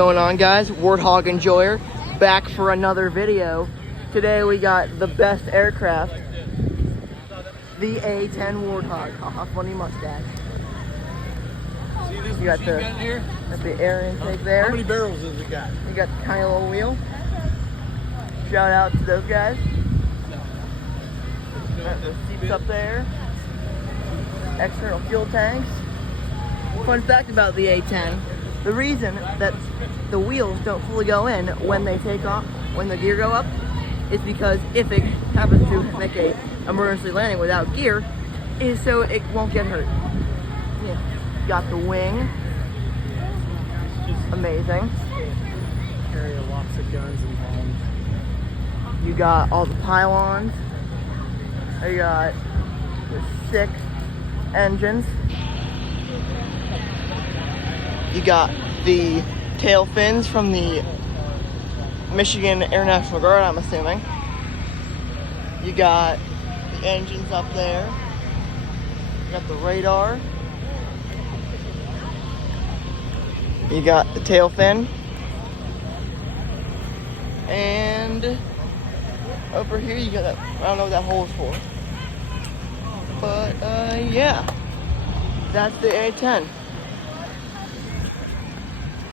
Going on, guys? Warthog Enjoyer back for another video. Today we got the best aircraft, the A-10 Warthog. Haha, funny mustache. You got the air intake there. How many barrels has it got? You got the tiny little wheel. Shout out to those guys. Got the seats up there. External fuel tanks. Fun fact about the A-10. The reason that the wheels don't fully go in when they take off, when the gear go up, is because if it happens to make a emergency landing without gear, is so it won't get hurt. Yeah. Got the wing. Amazing. Carry lots of guns involved. You got all the pylons. You got the 6 engines. You got the tail fins from the Michigan Air National Guard, I'm assuming. You got the engines up there. You got the radar. You got the tail fin. And over here you got that, I don't know what that hole is for. But yeah, that's the A-10.